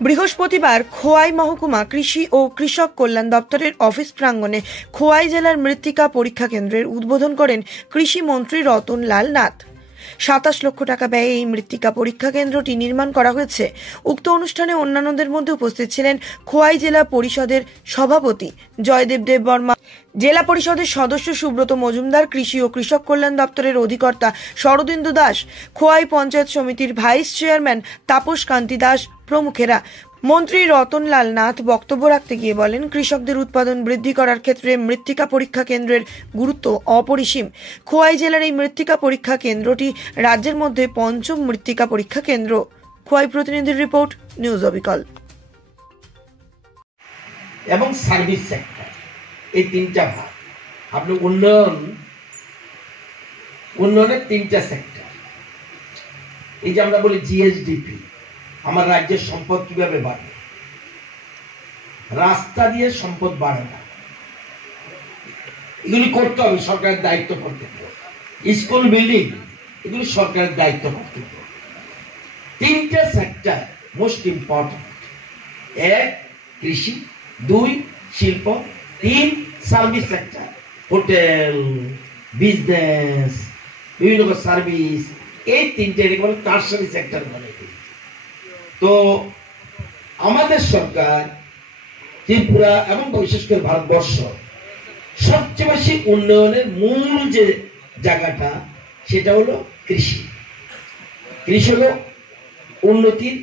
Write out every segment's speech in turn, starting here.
বৃহস্পতিবার খোয়াই মহকুমা কৃষি ও কৃষক কল্যাণ দপ্তরের অফিস প্রাঙ্গণে খোয়াই জেলার মৃত্তিকা পরীক্ষা কেন্দ্রের উদ্বোধন করেন কৃষি মন্ত্রী রতন লাল নাথ। 27 লক্ষ টাকা ব্যয়ে এই মৃত্তিকা পরীক্ষা কেন্দ্রটি নির্মাণ করা হয়েছে। উক্ত অনুষ্ঠানে অন্যান্যদের মধ্যে উপস্থিত ছিলেন খোয়াই জেলা পরিষদের সভাপতি জয়দেব দেববর্মা, জেলা পরিষদের সদস্য সুব্রত মজুমদার, কৃষি ও কৃষক কল্যাণ দপ্তরের অধিকর্তা শরদিন্দু দাস, খোয়াই পঞ্চায়েত সমিতির ভাইস চেয়ারম্যান তাপস কান্তি দাস প্রমুখেরা। মন্ত্রী রতন লাল নাথ বক্তব্য রাখতে গিয়ে বলেন, কৃষকদের উৎপাদন বৃদ্ধি করার ক্ষেত্রে মৃত্তিকা পরীক্ষা কেন্দ্রের গুরুত্ব অপরিসীম। খোয়াই জেলার এই মৃত্তিকা পরীক্ষা কেন্দ্রটি রাজ্যের মধ্যে 5ম মৃত্তিকা পরীক্ষা কেন্দ্র। খোয়াই প্রতিনিধির রিপোর্ট, নিউজ অবিকল। এবং সার্ভিস সেক্টর, এই তিনটা ভাগ। আপনি উন্নয়নের তিনটা সেক্টর। এই যে আমরা বলি জিএসডিপি, আমার রাজ্যের সম্পদ কিভাবে বাড়ে? রাস্তা দিয়ে সম্পদ বাড়ে না, এগুলি করতে হবে সরকারের দায়িত্ব কর্তব্য। স্কুল বিল্ডিং, এগুলি সরকারের দায়িত্ব কর্তব্য। তিনটা সেক্টর মোস্ট ইম্পর্টেন্ট। 1 কৃষি, 2 শিল্প, 3 সার্ভিস সেক্টর, হোটেল, বিজনেস, বিভিন্ন সার্ভিস। এই তিনটে বলে টারশারি সেক্টর বলে। তো আমাদের সরকার ত্রিপুরা এবং বিশেষ করে ভারতবর্ষ সবচেয়ে বেশি উন্নয়নের মূল যে জায়গাটা সেটা হলো কৃষি। কৃষি হলো উন্নতির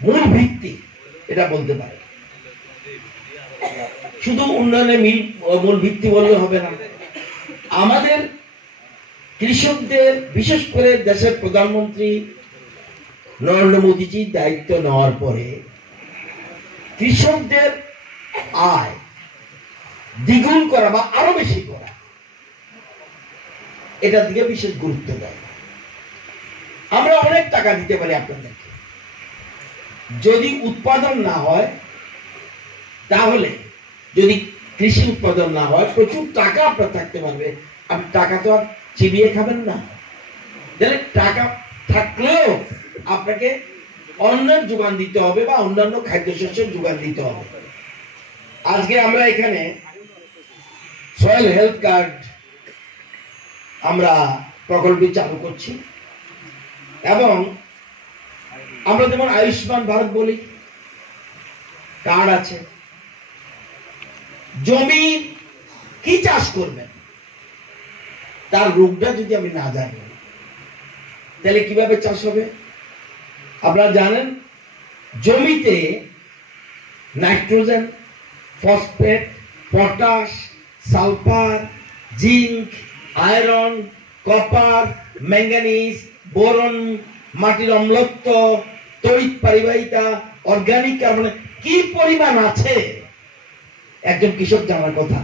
মূল ভিত্তি, এটা বলতে পারে। শুধু উন্নয়নের মূল ভিত্তি বললে হবে না। আমাদের কৃষকদের, বিশেষ করে দেশের প্রধানমন্ত্রী নরেন্দ্র মোদীজি দায়িত্ব নেওয়ার পরে কৃষকদের আয় দ্বিগুণ করা বা আরো বেশি করা, এটার দিকে বিশেষ গুরুত্ব দেয়। আমরা অনেক টাকা দিতে পারি আপনাদেরকে, যদি উৎপাদন না হয়, তাহলে যদি কৃষি উৎপাদন না হয়, প্রচুর টাকা আপনার থাকতে পারবে। আপনি টাকা তো আর চিবিয়ে খাবেন না। তাহলে টাকা থাকলেও আপনাকে অন্যের যোগান দিতে হবে বা অন্যান্য খাদ্যশস্যের যোগান দিতে হবে। আজকে আমরা এখানে সয়েল হেলথ কার্ড আমরা প্রকল্পটি চালু করছি, এবং আমরা যেমন আয়ুষ্মান ভারত বলি, কার্ড আছে। জমি কি চাষ করবেন তার রোগটা যদি আমি না জানি, তাহলে কিভাবে চাষ হবে? আপনারা জানেন, জমিতে nitrogen, phosphate, potash, sulphur, zinc, iron, copper, manganese, boron, মাটির অম্লত্ব, তড়িৎ পরিবাহিতা, অর্গানিক কার্বন কি পরিমাণ আছে একজন কৃষক জানার কথা।